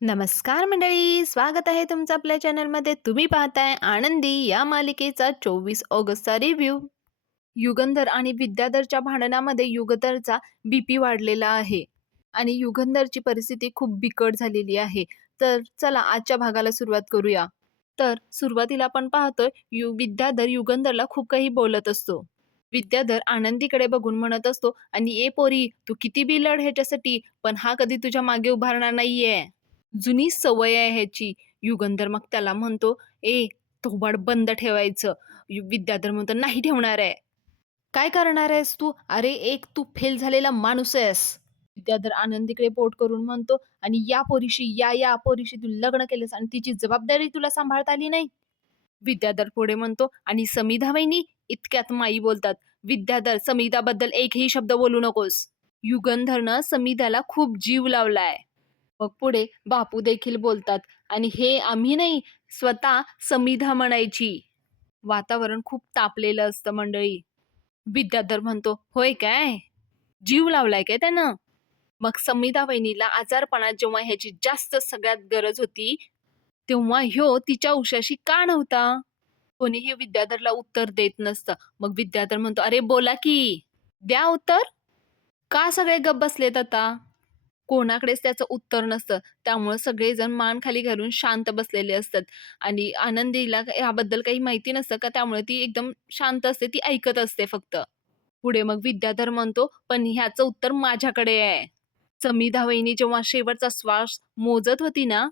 नमस्कार मंडळी, स्वागत आहे तुमचं आपल्या चॅनलमध्ये. तुम्ही पाहताय आनंदी या मालिकेचा 24 ऑगस्टचा रिव्ह्यू. युगंधर आणि विद्याधरच्या भांडणामध्ये युगंधरचा बीपी वाढलेला आहे आणि युगंधरची परिस्थिती खूप बिकट झालेली आहे. तर चला आजच्या भागाला सुरुवात करूया. तर सुरुवातीला आपण पाहतोय विद्याधर युगंधरला खूप काही बोलत असतो. विद्याधर आनंदीकडे बघून म्हणत असतो, आणि ए पोरी, तू किती बी लढ ह्याच्यासाठी, पण हा कधी तुझ्या मागे उभारणार नाहीये. जुनी सवय आहे ह्याची. युगंधर मग त्याला म्हणतो, ए, थोबाड बंद ठेवायचं. विद्याधर म्हणतो, नाही ठेवणार आहे. काय करणार आहेस तू? अरे, एक तू फेल झालेला माणूस आहेस. विद्याधर आनंदीकडे पोट करून म्हणतो, आणि या पोरीशी तू लग्न केलंस आणि तिची जबाबदारी तुला सांभाळता आली नाही. विद्याधर पुढे म्हणतो, आणि समिधा वहिनी, इतक्यात माई बोलतात, विद्याधर, समिधाबद्दल एकही शब्द बोलू नकोस. युगंधरनं समिधाला खूप जीव लावलाय. मग पुढे बापू देखील बोलतात, आणि हे आम्ही नाही, स्वतः समिधा म्हणायची. वातावरण खूप तापलेलं असतं मंडळी. विद्याधर म्हणतो, होय काय? जीव लावलाय काय त्यानं? मग समिधा वहिनीला आजारपणात जेव्हा ह्याची जास्त सगळ्यात गरज होती, तेव्हा ह्यो तिच्या उशाशी का नव्हता? कोणीही विद्याधरला उत्तर देत नसतं. मग विद्याधर म्हणतो, अरे बोला की, द्या उत्तर. का सगळे गप्प बसलेत आता? कोणाकडेच त्याचं उत्तर नसतं. त्यामुळं सगळेजण मान खाली घालून शांत बसलेले असतात, आणि आनंदीला याबद्दल काही माहिती नसतं का, त्यामुळे ती एकदम शांत असते. ती ऐकत असते फक्त. पुढे मग विद्याधर म्हणतो, पण ह्याचं उत्तर माझ्याकडे आहे. समिधा वहिनी जेव्हा शेवटचा श्वास मोजत होती ना,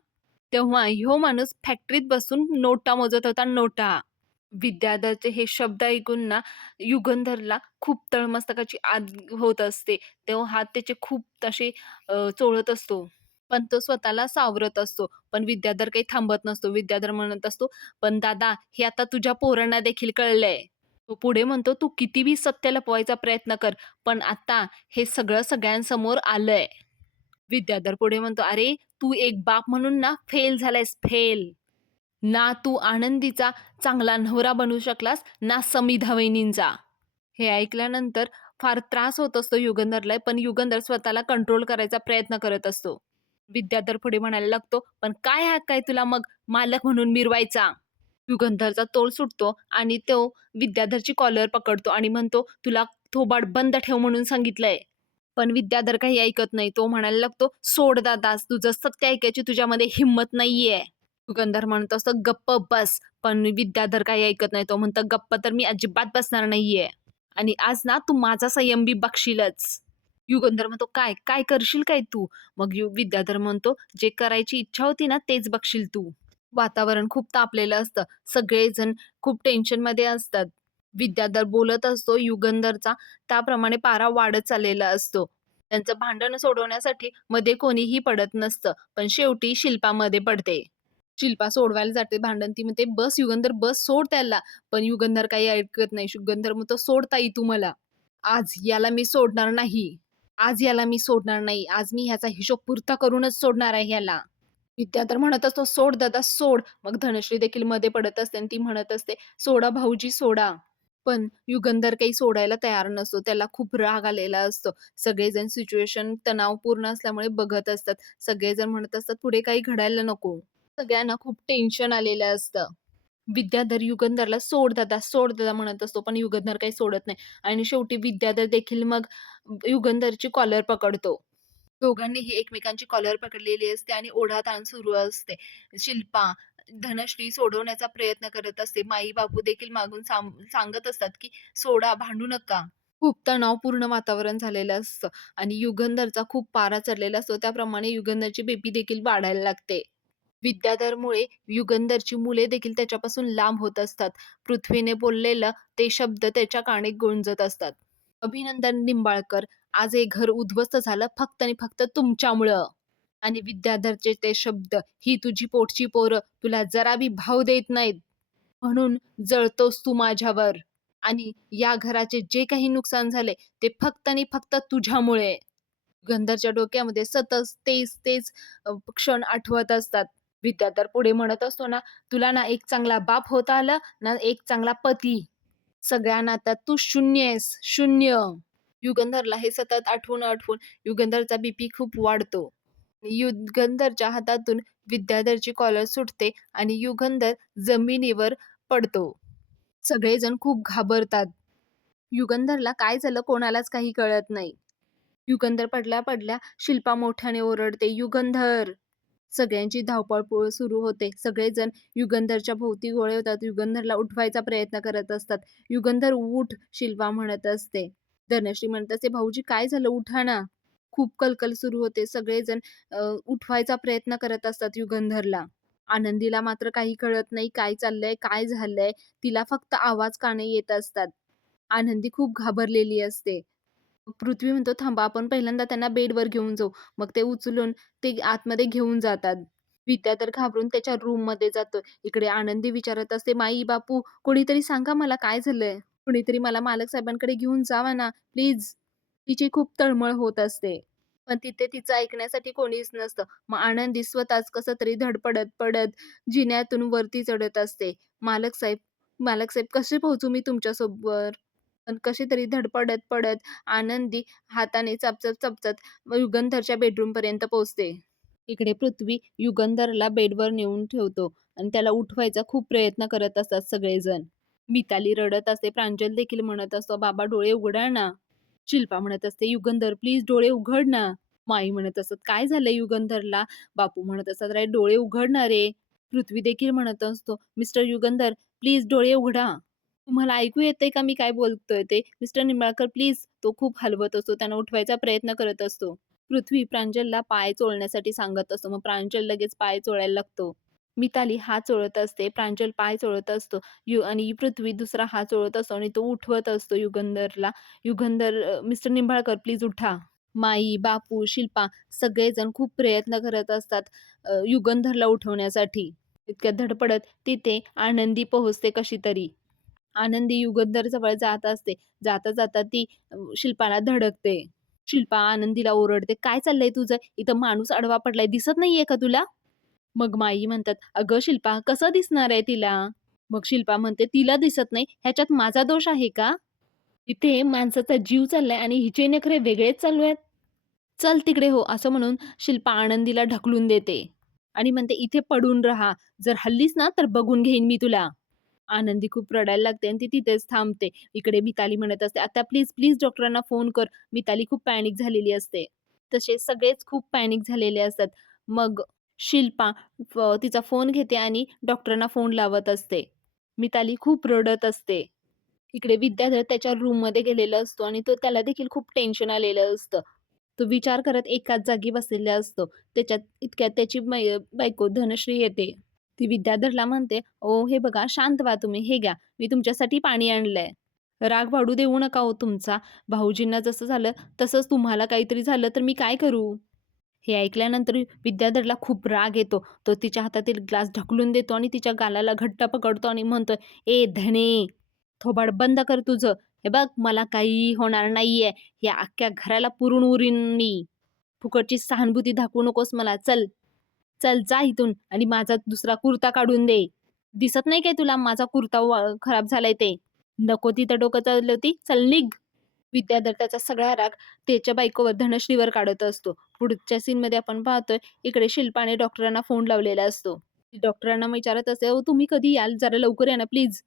तेव्हा ह्यो माणूस फॅक्टरीत बसून नोटा मोजत होता, नोटा. विद्याधरचे हे शब्द ऐकून ना, युगंधरला खूप तळमस्तकाची आग होत असते. तेव्हा हात त्याचे खूप असे चोळत असतो. पण तो स्वतःला सावरत असतो. पण विद्याधर काही थांबत नसतो. विद्याधर म्हणत असतो, "पण दादा, हे आता तुझ्या पोरांना देखील कळलंय." तो पुढे म्हणतो, "तू किती बी सत्य लपवायचा प्रयत्न कर, पण आता हे सगळं सगळ्यांसमोर आलंय." विद्याधर पुढे म्हणतो, "अरे, तू एक बाप म्हणून ना फेल झालायस, फेल. ना तू आनंदीचा चांगला नवरा बनू शकलास, ना समिधा वहिनींचा." हे ऐकल्यानंतर फार त्रास होत असतो युगंधरला, पण युगंधर स्वतःला कंट्रोल करायचा प्रयत्न करत असतो. विद्याधर पुढे म्हणायला लागतो, "पण काय हक्क आहे तुला मग मालक म्हणून मिरवायचा?" युगंधरचा तोल सुटतो, आणि तो विद्याधरची कॉलर पकडतो आणि म्हणतो, "तुला थोबाड बंद ठेव म्हणून सांगितलंय." पण विद्याधर काही ऐकत नाही. तो म्हणायला लागतो, "सोड दादा, तुझं सत्य ऐकायची तुझ्यामध्ये हिंमत नाहीये." युगंधर म्हणत असतो, "गप्प बस." पण विद्याधर काही ऐकत नाही. तो म्हणतो, "गप्प तर मी अजिबात बसणार नाहीये. आणि आज ना तू माझा संयम बी बघशीलच." युगंधर म्हणतो, "काय? काय करशील काय तू?" मग विद्याधर म्हणतो, "जे करायची इच्छा होती ना, तेच बघशील तू." वातावरण खूप तापलेलं असतं. सगळेजण खूप टेन्शनमध्ये असतात. विद्याधर बोलत असतो युगंधरचा, त्याप्रमाणे पारा वाढत चाललेला असतो. त्यांचं भांडण सोडवण्यासाठी मध्ये कोणीही पडत नसतं. पण शेवटी शिल्पा मध्ये पडते. शिल्पा सोडवायला जाते भांडण. ती म्हणते, "बस युगंधर, बस, सोड त्याला." पण युगंधर काही ऐकत नाही. युगंधर म्हणतो, "सोड ताई तू मला. आज याला मी सोडणार नाही. आज याला मी सोडणार नाही. आज मी ह्याचा हिशोब पुरता करूनच सोडणार आहे ह्याला." विद्याधर म्हणत असतो, "सोड दादा, सोड." मग धनश्री देखील मध्ये पडत असते आणि ती म्हणत असते, "सोडा भाऊजी, सोडा." पण युगंधर काही सोडायला तयार नसतो. त्याला खूप राग आलेला असतो. सगळेजण सिच्युएशन तणावपूर्ण असल्यामुळे बघत असतात. सगळेजण म्हणत असतात, पुढे काही घडायला नको. सगळ्यांना खूप टेन्शन आलेलं असतं. विद्याधर युगंधरला, "सोड दादा, सोड दादा" म्हणत असतो, पण युगंधर काही सोडत नाही, आणि शेवटी विद्याधर देखील मग युगंधरची कॉलर पकडतो. दोघांनीही एकमेकांची कॉलर पकडलेली असते आणि ओढाताण सुरू असते. शिल्पा धनश्री सोडवण्याचा प्रयत्न करत असते. माई-बापू देखील मागून सांगत असतात, की "सोडा, भांडू नका." खूप तणावपूर्ण वातावरण झालेलं असतं, आणि युगंधरचा खूप पारा चढलेला असतो. त्याप्रमाणे युगंधरची बीपी देखील वाढायला लागते. विद्याधरमुळे युगंधरची मुले देखील त्याच्यापासून लांब होत असतात. पृथ्वीने बोललेलं ते शब्द त्याच्या कानी गुंजत असतात. "अभिनंदन निंबाळकर, आज हे घर उद्ध्वस्त झालं फक्त आणि फक्त तुमच्यामुळं." आणि विद्याधरचे ते शब्द, "ही तुझी पोटची पोरं तुला जरा बी भाव देत नाहीत, म्हणून जळतोस तू माझ्यावर. आणि या घराचे जे काही नुकसान झाले ते फक्त आणि फक्त तुझ्यामुळे." गंधर्च्या डोक्यामध्ये सतत तेच क्षण आठवत असतात. विद्याधर पुढे म्हणत असतो ना, "तुला ना एक चांगला बाप होता आला, ना एक चांगला पती. सगळ्या नात्यात तू शून्य आहेस, शून्य." युगंधरला हे सतत आठवून युगंधरचा बीपी खूप वाढतो. युगंधरच्या हातातून विद्याधरची कॉलर सुटते आणि युगंधर जमिनीवर पडतो. सगळेजण खूप घाबरतात. युगंधरला काय झालं कोणालाच काही कळत नाही. युगंधर पडल्या-पडल्या शिल्पा मोठ्याने ओरडते, "युगंधर!" सगळ्यांची धावपळ सुरू होते. सगळेजण युगंधरच्या भोवती गोळे होतात. युगंधरला उठवायचा प्रयत्न करत असतात. "युगंधर उठ!" शिल्पा म्हणत असते. धनश्री म्हणत असते, "भाऊजी काय झालं? उठा ना." खूप कलकल सुरू होते. सगळेजण उठवायचा प्रयत्न करत असतात युगंधरला. आनंदीला मात्र काही कळत नाही काय चाललंय, काय झालंय. तिला फक्त आवाज कानी येत असतात. आनंदी खूप घाबरलेली असते. पृथ्वी म्हणतो, "थांबा, आपण पहिल्यांदा त्यांना बेडवर घेऊन जाऊ." मग ते उचलून ते आतमध्ये घेऊन जातात. विद्या तर घाबरून त्याच्या रूममध्ये जातो. इकडे आनंदी विचारत असते, "माई, बापू, कोणीतरी सांगा मला काय झालंय? कोणीतरी मला मालक साहेबांकडे घेऊन जावा ना, प्लीज." तिची खूप तळमळ होत असते. पण तिथे तिचं ऐकण्यासाठी कोणीच नसतं. मग आनंदी स्वतःच कसं तरी धडपडत-पडत जिन्यातून वरती चढत असते. "मालक साहेब, मालक साहेब, कसे पोहोचू मी तुमच्यासोबत?" पण कशी तरी धडपडत-पडत आनंदी हाताने चपचप युगंधरच्या बेडरूमपर्यंत पोहोचते. इकडे पृथ्वी युगंधरला बेडवर नेऊन ठेवतो आणि त्याला उठवायचा खूप प्रयत्न करत असतात सगळेजण. मिताली रडत असते. प्रांजल देखील म्हणत असतो, "बाबा डोळे उघडा ना." शिल्पा म्हणत असते, "युगंधर प्लीज डोळे उघड ना." माई म्हणत असतात, "काय झालंय युगंधरला?" बापू म्हणत असतात, "अरे डोळे उघड ना रे." पृथ्वी देखील म्हणत असतो, "मिस्टर युगंधर प्लीज डोळे उघडा." तुम्हाला ऐकू येतंय का मी काय बोलतोय ते? Mister Nimbalkar please. तो खूप हलवत असतो. त्यांना उठवायचा प्रयत्न करत असतो. पृथ्वी प्रांजलला पाय चोळण्यासाठी सांगत असतो. मग प्रांजल लगेच पाय चोळायला लागतो. मिताली हात चोळत असते. प्रांजल पाय चोळत असतो. आणि पृथ्वी दुसरा हात चोळत असतो आणि तो उठवत असतो युगंधरला. युगंधर मिस्टर निंबाळकर प्लीज उठा. माई, बापू, शिल्पा सगळेजण खूप प्रयत्न करत असतात युगंधरला उठवण्यासाठी. इतक्या धडपडत तिथे आनंदी पोहोचते कशीतरी. आनंदी युगंधर जवळ जात असते. जाता-जाता ती शिल्पाला धडकते. शिल्पा आनंदीला ओरडते, "काय चाललंय तुझं? इथं माणूस आडवा पडलाय, दिसत नाहीये का तुला?" मग माई म्हणतात, "अगं शिल्पा, कसं दिसणार आहे तिला?" मग शिल्पा म्हणते, "तिला दिसत नाही, ह्याच्यात माझा दोष आहे का? इथे माणसाचा जीव चाललाय आणि हिचे नखरे वेगळेच चालू आहेत. चल तिकडे हो." असं म्हणून शिल्पा आनंदीला ढकलून देते आणि म्हणते, "इथे पडून राहा. जर हललीस ना, तर बघून घेईन मी तुला." आनंदी खूप रडायला लागते आणि ती तिथेच थांबते. इकडे मिताली म्हणत असते, "आता प्लीज, प्लीज डॉक्टरांना फोन कर." मिताली खूप पॅनिक झालेली असते. तसे सगळेच खूप पॅनिक झालेले असतात. मग शिल्पा तिचा फोन घेते आणि डॉक्टरांना फोन लावत असते. मिताली खूप रडत असते. इकडे विद्याधर त्याच्या रूममध्ये गेलेला असतो आणि त्याला देखील खूप टेन्शन आलेलं असतं. तो विचार करत एकाच जागी बसलेला असतो. त्याच्यात इतक्यात त्याची बायको धनश्री येते. ती विद्याधरला म्हणते, "ओ हे बघा शांत व्हा तुम्ही. हे घ्या, मी तुमच्यासाठी पाणी आणलंय. राग वाढू देऊ नका हो तुमचा. भाऊजींना जसं झालं तसंच तुम्हाला काहीतरी झालं तर मी काय करू?" हे ऐकल्यानंतर विद्याधरला खूप राग येतो. तो तिच्या हातातील ग्लास ढकलून देतो आणि तिच्या गालाला घट्ट पकडतो आणि म्हणतोय, "ए धने, थोबाड बंद कर तुझं. हे बघ मला काहीही होणार नाहीये. या अख्ख्या घराला पुरून उरीन मी. फुकटची सहानुभूती दाखवू नकोस मला. चल, चल जा इथून आणि माझा दुसरा कुर्ता काढून दे. दिसत नाही काय तुला माझा कुर्ता खराब झालाय ते? नको तिथं डोकं चालवती. चल निघ." विद्याधर त्याचा सगळा राग त्याच्या बायकोवर धनश्रीवर काढत असतो. पुढच्या सीनमध्ये आपण पाहतोय इकडे शिल्पाने डॉक्टरांना फोन लावलेला असतो. ती डॉक्टरांना विचारत असते, "अहो तुम्ही कधी याल? जरा लवकर या ना प्लीज.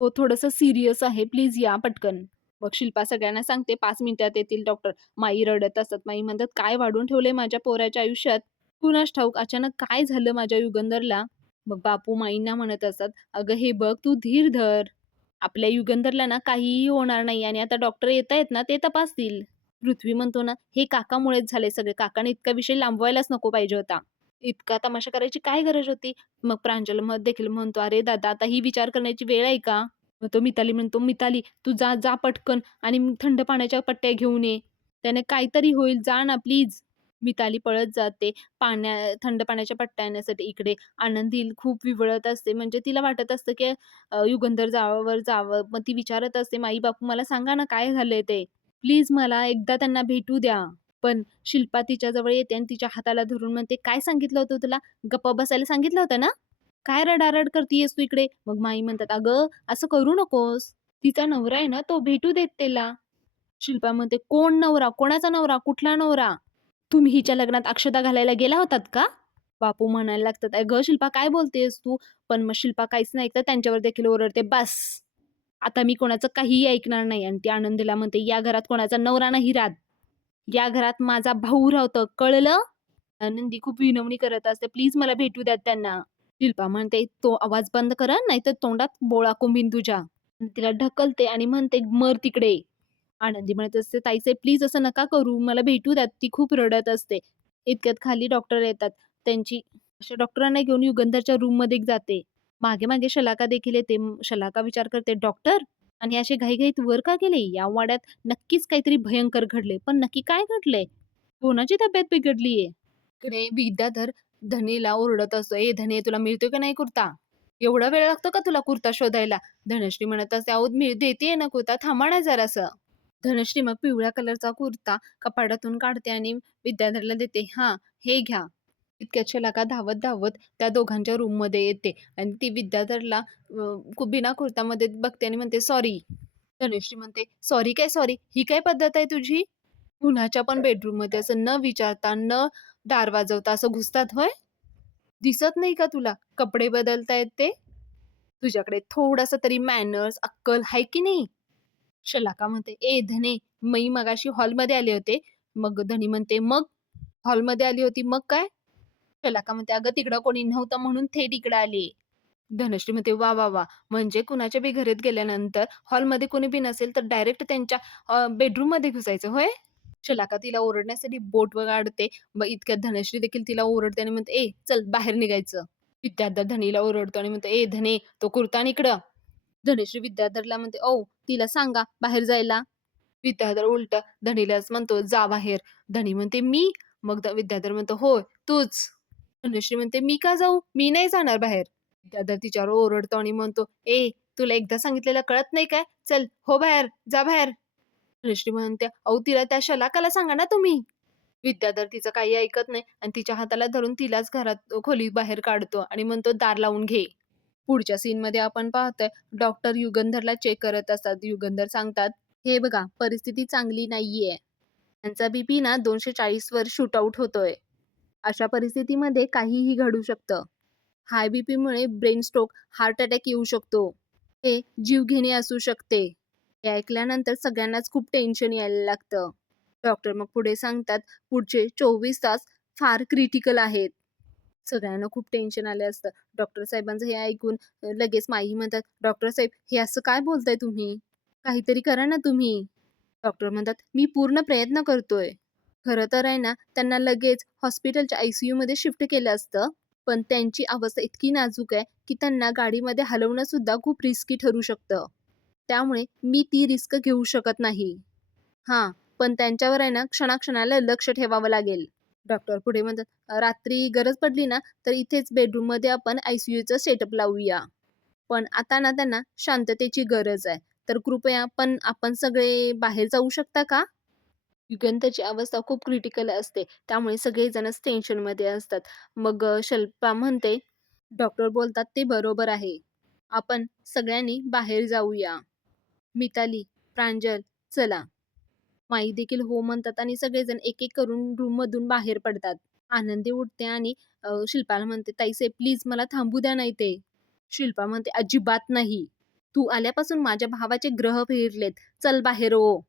हो थोडंसं सीरियस आहे. प्लीज या पटकन." मग शिल्पा सगळ्यांना सांगते, "5 मिनिटात येतील डॉक्टर." माई रडत असतात. माई म्हणतात, "काय वाढून ठेवलंय माझ्या पोराच्या आयुष्यात? कुणास ठाऊक अचानक काय झालं माझ्या युगंधरला?" मग बापू माईंना म्हणत असतात, "अगं हे बघ तू धीर धर. आपल्या युगंधरला ना काहीही होणार नाही आणि आता डॉक्टर येतायत ना ते तपासतील." पृथ्वी म्हणतो ना, "हे काकामुळेच झाले सगळे. काकाने इतका विषय लांबवायलाच नको पाहिजे होता. इतका तमाशा करायची काय गरज होती?" मग प्रांजल मत देखील म्हणतो, "अरे दादा, आता ही विचार करण्याची वेळ आहे का?" मग तो मिताली म्हणतो, "मिताली तू जा, जा पटकन आणि थंड पाण्याच्या पट्ट्या घेऊन ये. त्याने काहीतरी होईल. जा ना प्लीज." मिताली पळत जाते थंड पाण्याच्या पट्ट्या आणण्यासाठी. इकडे आनंदी खूप विव्हळत असते. म्हणजे तिला वाटत असतं, की युगंधर जावावर जावं. मग ती विचारत असते, "माई-बापू मला सांगा ना काय झालंय ते? प्लीज मला एकदा त्यांना भेटू द्या." पण शिल्पा तिच्याजवळ येते आणि तिच्या हाताला धरून म्हणते, "काय सांगितलं होतं तुला? गप्प बसायला सांगितलं होतं ना? काय रडारड करतीयेस तू इकडे?" मग माई म्हणतात, "अगं असं करू नकोस. तिचा नवरा आहे ना तो भेटू देत त्याला." शिल्पा म्हणते, "कोण नवरा? कोणाचा नवरा? कुठला नवरा?" तुम्ही हिच्या लग्नात अक्षता घालायला गेला होतात का? बापू म्हणायला लागतात, "अगं शिल्पा काय बोलतेस तू?" पण मग शिल्पा काहीच नाही ऐकत त्यांच्यावर देखील ओरडते, "बास! आता मी कोणाचं काहीही ऐकणार नाही." आणि ती आनंदीला म्हणते, "या घरात कोणाचा नवरा नाही राहत. या घरात माझा भाऊ राहतो, कळलं?" आनंदी खूप विनवणी करत असते, "प्लीज मला भेटू द्यात त्यांना." शिल्पा म्हणते, "तो आवाज बंद कर नाहीतर तोंडात बोळा कोंबीन तुझ्या." आणि तिला ढकलते आणि म्हणते, "मर तिकडे." आनंदी म्हणत असते, "ताईसाहेब प्लीज असं नका करू, मला भेटू द्यात." ती खूप रडत असते. इतक्यात खाली डॉक्टर येतात. त्यांची अशा डॉक्टरांना घेऊन युगंधरच्या रूममध्ये जाते. मागे-मागे शलाका देखील येते. शलाका विचार करते, "डॉक्टर? आणि असे घाईघाईत वर का गेले? या वाड्यात नक्कीच काहीतरी भयंकर घडले. पण नक्की काय घडलंय? कोणाची तब्येत बिघडलीये?" इकडे विद्याधर धनीला ओरडत असतो, "ए धने तुला मिळतोय का नाही कुर्ता? एवढा वेळ लागतो का तुला कुर्ता शोधायला?" धनश्री म्हणत असते, "अहो मी देतेय ना कुर्ता, थांबा ना जरासं." धनश्री मग पिवळ्या कलरचा कुर्ता कपाटातून काढते आणि विद्याधरला देते. "हां, हे घ्या." इतक्यात शलाका धावत-धावत त्या दोघांच्या रूममध्ये येते आणि ती विद्याधरला बिना कुर्तामध्ये बघते आणि म्हणते, "सॉरी." धनश्री म्हणते, "सॉरी काय सॉरी? ही काय पद्धत आहे तुझी? कुणाच्या पण बेडरूममध्ये असं न विचारता, न दार वाजवता असं घुसतात होय? दिसत नाही का तुला कपडे बदलतायत ते? तुझ्याकडे थोडासा तरी मॅनर्स, अक्कल आहे की नाही?" शलाका म्हणते, "ए धने, मी मगाशी हॉलमध्ये आले होते." मग धनी म्हणते, "मग? हॉलमध्ये आली होती मग काय?" शलाका म्हणते, "अगं तिकडं कोणी नव्हतं म्हणून थेट इकडं आले." धनश्री म्हणते, "वाह, वाह, वाह! म्हणजे कुणाच्या बी घरात गेल्यानंतर हॉलमध्ये कोणी बी नसेल तर डायरेक्ट त्यांच्या बेडरूममध्ये घुसायचं होय?" शलाका तिला ओरडण्यासाठी बोट काढते. मग इतक्यात धनश्री देखील तिला ओरडते आणि म्हणते, "ए चल बाहेर निघायचं." विद्याधर धनीला ओरडतो आणि म्हणतो, "ए धने, तो कुर्ता आण इकडं." धनश्री विद्याधरला म्हणते, "ओ तिला सांगा बाहेर जायला." विद्याधर उलटं धनीलाच म्हणतो, "जा बाहेर." धनी म्हणते, "मी?" मग विद्याधर म्हणतो, "होय, तूच." धनश्री म्हणते, "मी का जाऊ? मी नाही जाणार बाहेर." विद्याधर तिच्यावर ओरडतो आणि म्हणतो, "ए, तुला एकदा सांगितलेलं कळत नाही काय? चल, हो बाहेर, जा बाहेर." धनश्री म्हणते, "अहो तिला त्या शलाकाला सांगा ना तुम्ही." विद्याधर तिचं काही ऐकत नाही आणि तिच्या हाताला धरून तिलाच घरात खोली बाहेर काढतो आणि म्हणतो, "दार लावून घे." पुढच्या सीनमध्ये आपण पाहतोय डॉक्टर युगंधरला चेक करत असतात. युगंधर सांगतात, "हे बघा परिस्थिती चांगली नाहीये. त्यांचा बीपी ना 240 वर शूट आउट होतोय. अशा परिस्थितीमध्ये काहीही घडू शकतं. हाय बीपीमुळे ब्रेन स्ट्रोक, हार्ट अटॅक येऊ शकतो. हे जीवघेणे असू शकते." हे ऐकल्यानंतर सगळ्यांनाच खूप टेन्शन यायला लागतं. डॉक्टर मग पुढे सांगतात, "पुढचे 24 तास फार क्रिटिकल आहेत." सगळ्यांना खूप टेन्शन आलं असतं. डॉक्टर साहेबांचं हे ऐकून लगेच माई म्हणतात, "डॉक्टर साहेब हे असं काय बोलताय तुम्ही? काहीतरी करा ना तुम्ही." डॉक्टर म्हणतात, "मी पूर्ण प्रयत्न करतोय." खरं तर आहे ना, त्यांना लगेच हॉस्पिटलच्या आय-सी-यूमध्ये शिफ्ट केलं असतं. पण त्यांची अवस्था इतकी नाजूक आहे, की त्यांना गाडीमध्ये हलवणं सुद्धा खूप रिस्की ठरू शकतं. त्यामुळे मी ती रिस्क घेऊ शकत नाही. हां, पण त्यांच्यावर आहे ना, क्षणाक्षणाला लक्ष ठेवावं लागेल. डॉक्टर पुढे म्हणतात, रात्री गरज पडली ना, तर इथेच बेडरूममध्ये आपण आय-सी-यूचं सेटअप लावूया. पण आता ना त्यांना शांततेची गरज आहे. तर कृपया आपण सगळे बाहेर जाऊ शकता का?" युगंधरची अवस्था खूप क्रिटिकल असते. त्यामुळे सगळेजणच टेन्शनमध्ये असतात. मग शिल्पा म्हणते, डॉक्टर बोलतात ते बरोबर आहे. आपण सगळ्यांनी बाहेर जाऊया. मिताली, प्रांजल, चला. माई देखील हो म्हणतात आणि सगळेजण एक-एक करून रूममधून बाहेर पडतात. आनंदी उठते आणि शिल्पाला म्हणते, "ताईसाहेब प्लीज मला थांबू द्या ना इथे." शिल्पा म्हणते, "अजिबात नाही. तू आल्यापासून माझ्या भावाचे ग्रह फिरलेत. चल बाहेर हो."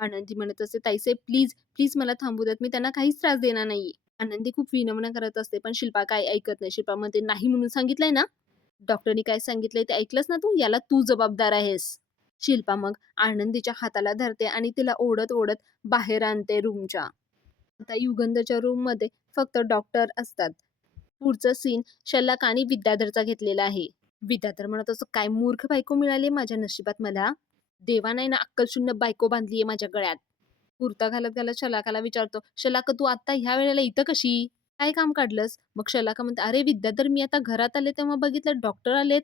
आनंदी म्हणत असते, "ताईसाहेब प्लीज, प्लीज मला थांबू द्यात. मी त्यांना काहीच त्रास देणार नाहीये." आनंदी खूप विनवण्या करत असते, पण शिल्पा काय ऐकत नाही. शिल्पा म्हणते, "नाही म्हणून सांगितलंय ना? डॉक्टरनी काय सांगितलंय ते ऐकलंस ना तू? याला तू जबाबदार आहेस." शिल्पा मग आनंदीच्या हाताला धरते आणि तिला ओढत-ओढत बाहेर आणते रूमच्या. आता युगंधरच्या रूममध्ये फक्त डॉक्टर असतात. पुढचं सीन शलाका आणि विद्याधरचा घेतलेला आहे. विद्याधर म्हणत असतो, "काय मूर्ख बायको मिळाली माझ्या नशिबात मला. देवाने ना अक्कलशून्य बायको बांधली माझ्या गळ्यात." कुर्ता घालत-घालत शलाकाला विचारतो, "शलाका तू आता ह्या वेळेला इथं कशी? काय काम काढलंस?" मग शलाका म्हणते, "अरे विद्याधर मी आता घरात आले तेव्हा बघितलं डॉक्टर आलेत.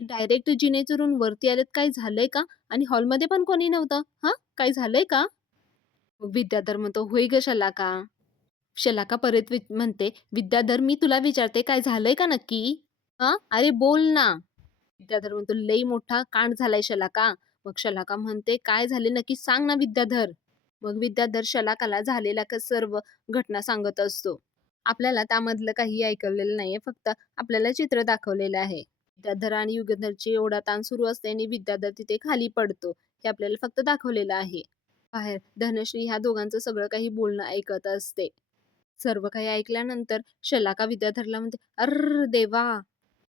डायरेक्ट जिने चढून वरती आलेत. काही झालंय का? आणि हॉलमध्ये पण कोणी नव्हतं. हां, काही झालंय का?" मग विद्याधर म्हणतो, "होय गं शलाका." शलाका परत म्हणते, "विद्याधर मी तुला विचारते काय झालंय का नक्की? हां, अरे बोल ना." विद्याधर म्हणतो, "लई मोठा कांड झालाय शलाका." मग शलाका म्हणते, "काय झाले नक्की सांग ना विद्याधर." मग विद्याधर शलाकाला झालेल्या सर्व घटना सांगत असतो. आपल्याला त्यामधलं काही ऐकवलेलं नाहीये, फक्त आपल्याला चित्र दाखवलेलं आहे. विद्याधर आणि युगंधरची ओढाताण सुरू असते आणि विद्याधर तिथे खाली पडतो. हे आपल्याला फक्त दाखवलेलं आहे. बाहेर धनश्री ह्या दोघांचं सगळं काही बोलणं ऐकत असते. सर्व काही ऐकल्यानंतर शलाका विद्याधरला म्हणते, "अर्र देवा!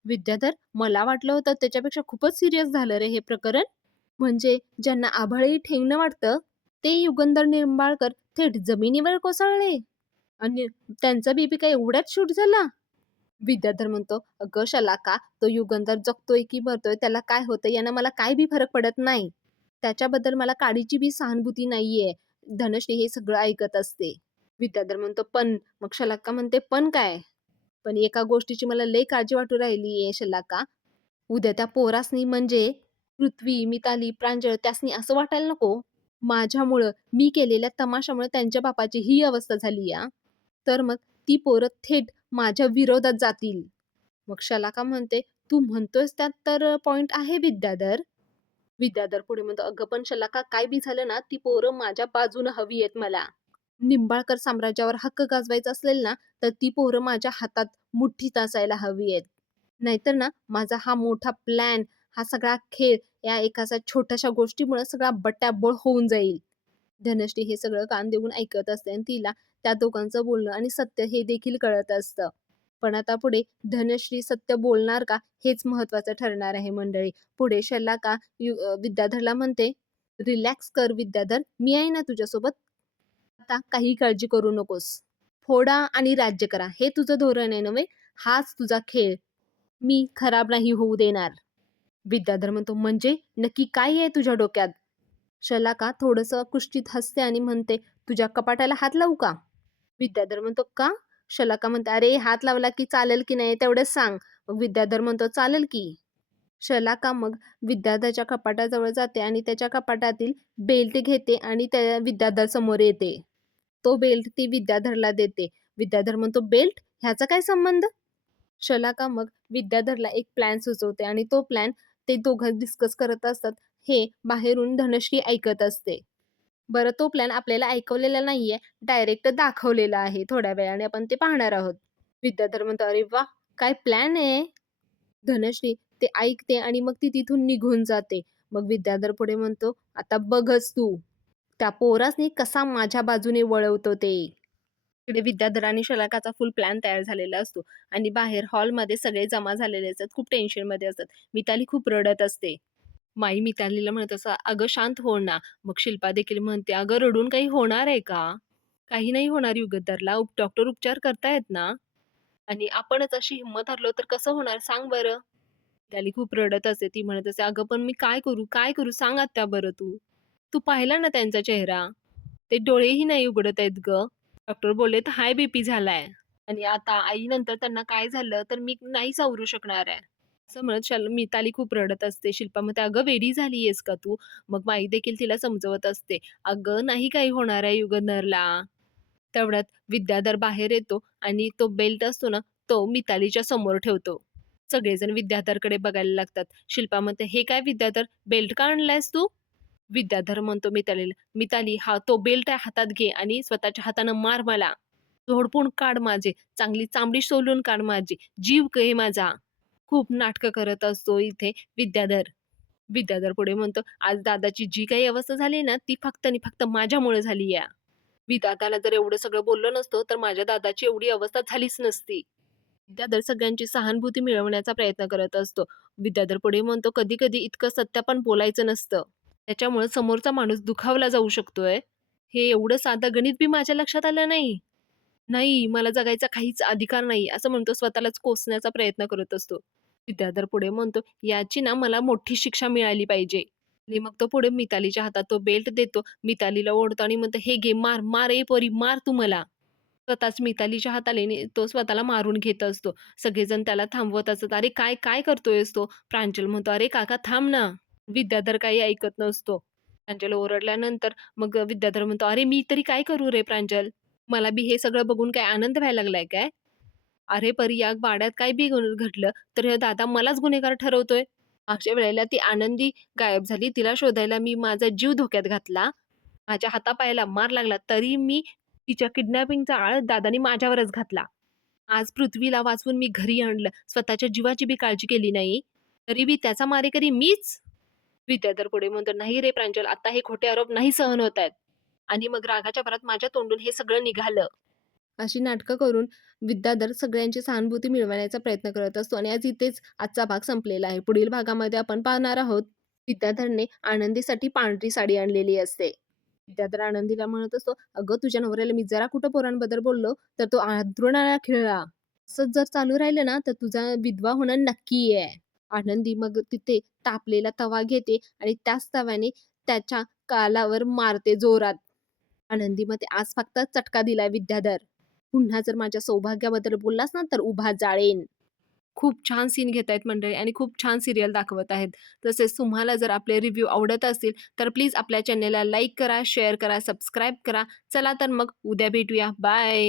विद्याधर, मला वाटलं होतं त्याच्यापेक्षा खूपच सीरियस झालं रे हे प्रकरण." म्हणजे ज्यांना आभाळही ठेंगणं वाटतं, ते युगंधर निंबाळकर थेट जमिनीवर कोसळले आणि त्यांचा बीपी काय एवढ्याच शूट झाला? विद्याधर म्हणतो, "अगं शलाका, तो युगंधर जगतोय की मरतोय त्याला काय होतं यानं मला काय बी फरक पडत नाही. त्याच्याबद्दल मला काडीची बी सहानुभूती नाहीये." धनश्री हे सगळं ऐकत असते. विद्याधर म्हणतो, "पण?" मग शलाका म्हणते, "पण काय? पण एका गोष्टीची मला लई काळजी वाटू राहिली शलाका. उद्या त्या पोरासनी म्हणजे पृथ्वी, मिताली, प्रांजळ त्यासनी असं वाटायला नको, माझ्यामुळं, मी केलेल्या तमाशामुळे त्यांच्या बापाची ही अवस्था झाली आहे. तर मग ती पोरं थेट माझ्या विरोधात जातील." मग शलाका म्हणते, "तू म्हणतोयस त्यात तर पॉइंट आहे विद्याधर." विद्याधर पुढे म्हणतो, "अगं पण शलाका काय बी झालं ना, ती पोरं माझ्या बाजूनं हवी आहेत मला. निंबाळकर साम्राज्यावर हक्क गाजवायचा असेल ना, तर ती पोरं माझ्या हातात मुठ्ठीत असायला हवी आहेत. नाहीतर ना, माझा हा मोठा प्लॅन, हा सगळा खेळ या एकाचा छोट्याशा गोष्टीमुळे सगळा बट्ट्याबोळ होऊन जाईल." धनश्री हे सगळं कान देऊन ऐकत असते आणि तिला त्या दोघांचं बोलणं आणि सत्य हे देखील कळत असतं. पण आता पुढे धनश्री सत्य बोलणार का हेच महत्वाचं ठरणार आहे मंडळी. पुढे शलाका विद्याधरला म्हणते, "रिलॅक्स कर विद्याधर, मी आहे ना तुझ्यासोबत. आता काही काळजी करू नकोस. फोडा आणि राज्य करा हे तुझं धोरण आहे नव्हे. हाच तुझा खेळ मी खराब नाही होऊ देणार." विद्याधर म्हणतो, "म्हणजे नक्की काय आहे तुझ्या डोक्यात?" शलाका थोडंसं कुष्ठित हसते आणि म्हणते, "तुझ्या कपाटाला हात लावू का?" विद्याधर म्हणतो, "का?" शलाका म्हणते, "अरे हात लावला की चालेल की नाही तेवढंच सांग." मग विद्याधर म्हणतो, "चालेल की." शलाका मग विद्याधरच्या कपाटाजवळ जाते आणि त्याच्या कपाटातील बेल्ट घेते आणि त्या विद्याधर समोर येते. तो बेल्ट ती विद्याधरला देते. विद्याधर म्हणतो, "बेल्ट? ह्याचा काय संबंध?" शलाका मग विद्याधरला एक प्लॅन सुचवते आणि तो प्लॅन ते दोघं डिस्कस करत असतात. हे बाहेरून धनश्री ऐकत असते. बरं, तो प्लॅन आपल्याला ऐकवलेला नाहीये, डायरेक्ट दाखवलेला आहे. थोड्या वेळाने आपण ते पाहणार आहोत. विद्याधर म्हणतो, "अरे वाह! काय प्लॅन आहे?" धनश्री ते ऐकते आणि मग ती तिथून निघून जाते. मग विद्याधर पुढे म्हणतो, "आता बघच तू, त्या पोरासनी कसा माझ्या बाजूने वळवतो ते." इकडे विद्याधर आणि शलाकाचा फुल प्लॅन तयार झालेला असतो आणि बाहेर हॉलमध्ये सगळे जमा झालेले असतात. खूप टेन्शनमध्ये असतात. मिताली खूप रडत असते. माई मितालीला म्हणत असं, "अगं शांत हो ना." मग शिल्पा देखील म्हणते, "अगं रडून काही होणार आहे का? काही नाही होणार युगंधरला. डॉक्टर उपचार करतायत ना. आणि आपणच अशी हिंमत हारलो तर कसं होणार सांग बरं?" मिताली खूप रडत असते. ती म्हणत असते, "अगं पण मी काय करू? काय करू? सांग आत्या बरं तू. तू पाहिला ना त्यांचा चेहरा. ते डोळेही नाही उघडत आहेत गं. डॉक्टर बोलले तर हाय बीपी झालाय. आणि आता आईनंतर त्यांना काय झालं तर मी नाही सावरू शकणार आहे." असं म्हणत मिताली खूप रडत असते. शिल्पा म्हणते, "अगं वेडी झाली आहेस का तू?" मग माई देखील तिला समजवत असते, "अगं नाही काही होणार आहे युगंधरला." तेवढ्यात विद्याधर बाहेर येतो आणि तो बेल्ट असतो ना, तो मितालीच्या समोर ठेवतो. सगळेजण विद्याधरकडे बघायला लागतात. शिल्पा म्हणते, "हे काय विद्याधर, बेल्ट का आणलायस तू?" विद्याधर म्हणतो मितालीला, "मिताली, हा तो बेल्ट हातात घे आणि स्वतःच्या हातानं मार मला. झोडपून काढ माझे, चांगली चामडी सोलून काढ माझी, जीव घे माझा." खूप नाटकं करत असतो इथे विद्याधर. विद्याधर पुढे म्हणतो, "आज दादाची जी काही अवस्था झाली ना, ती फक्त आणि फक्त माझ्यामुळे झाली आहे. मी दादाला जर एवढं सगळं बोललो नसतो, तर माझ्या दादाची एवढी अवस्था झालीच नसती." विद्याधर सगळ्यांची सहानुभूती मिळवण्याचा प्रयत्न करत असतो. विद्याधर पुढे म्हणतो, "कधी-कधी इतकं सत्य पण बोलायचं नसतं. त्याच्यामुळे समोरचा माणूस दुखावला जाऊ शकतोय. हे एवढं साधं गणित बी माझ्या लक्षात आलं नाही. नाही, मला जगायचा काहीच अधिकार नाही." असं म्हणतो स्वतःलाच कोसण्याचा प्रयत्न करत असतो. विद्याधर पुढे म्हणतो, "याची ना मला मोठी शिक्षा मिळाली पाहिजे." आणि मग तो पुढे मितालीच्या हातात तो बेल्ट देतो. मितालीला ओढतो आणि म्हणतो, "हे घे, मार, मार ए परी, मार तू मला." स्वतःच मितालीच्या हाताने तो स्वतःला मारून घेत असतो. सगळेजण त्याला थांबवत असतात. "अरे काय, काय करतोयस तो?" प्रांजल म्हणतो, "अरे काका थांब ना." विद्याधर काही ऐकत नसतो. प्रांजल ओरडल्यानंतर मग विद्याधर म्हणतो, "अरे मी तरी काय करू रे प्रांजल? मला बी हे सगळं बघून काय आनंद व्हायला लागलाय काय? अरे परी या वाड्यात काय बी घडलं तर हे दादा मलाच गुन्हेगार ठरवतोय. मागच्या वेळेला ती आनंदी गायब झाली. तिला शोधायला मी माझा जीव धोक्यात घातला माझ्या हातापायाला मार लागला, तरी मी तिच्या किडनॅपिंगचा आळ दादानी माझ्यावरच घातला. आज पृथ्वीला वाचवून मी घरी आणलं. स्वतःच्या जीवाची बी काळजी केली नाही. तरी बी त्याचा मारेकरी मीच. विद्याधर पुढे म्हणतो, "नाही रे प्रांजल, आता हे खोटे आरोप नाही सहन होत आहेत." आणि मग रागाच्या भरात माझ्या तोंडून हे सगळं निघालं. अशी नाटकं करून विद्याधर सगळ्यांची सहानुभूती मिळवण्याचा प्रयत्न करत असतो आणि आज इथेच आजचा भाग संपलेला आहे. पुढील भागामध्ये आपण पाहणार आहोत, विद्याधरने आनंदीसाठी पांढरी साडी आणलेली असते. विद्याधर आनंदीला म्हणत असतो, "अगं, तुझ्या नवऱ्याला मी जरा कुठं पोरांबद्दल बोललो, तर तो अंथरुणाला खिळला. असंच जर चालू राहिलं ना, तर तुझा विधवा होणं नक्की आहे." आनंदी मग तिथे तापलेला तवा घेते आणि त्याच तव्याने त्याच्या गालावर मारते जोरात. आनंदीमध्ये आज फक्त चटका दिलाय विद्याधर. पुन्हा जर माझ्या सौभाग्याबद्दल बोललास ना, तर उभा जाळेन. खूप छान सीन घेतायत मंडळी आणि खूप छान सीरियल दाखवत आहेत. तसेच तुम्हाला जर आपले रिव्ह्यू आवडत असतील, तर प्लीज आपल्या चॅनेलला लाईक करा, शेअर करा, सबस्क्राईब करा. चला तर मग उद्या भेटूया. बाय.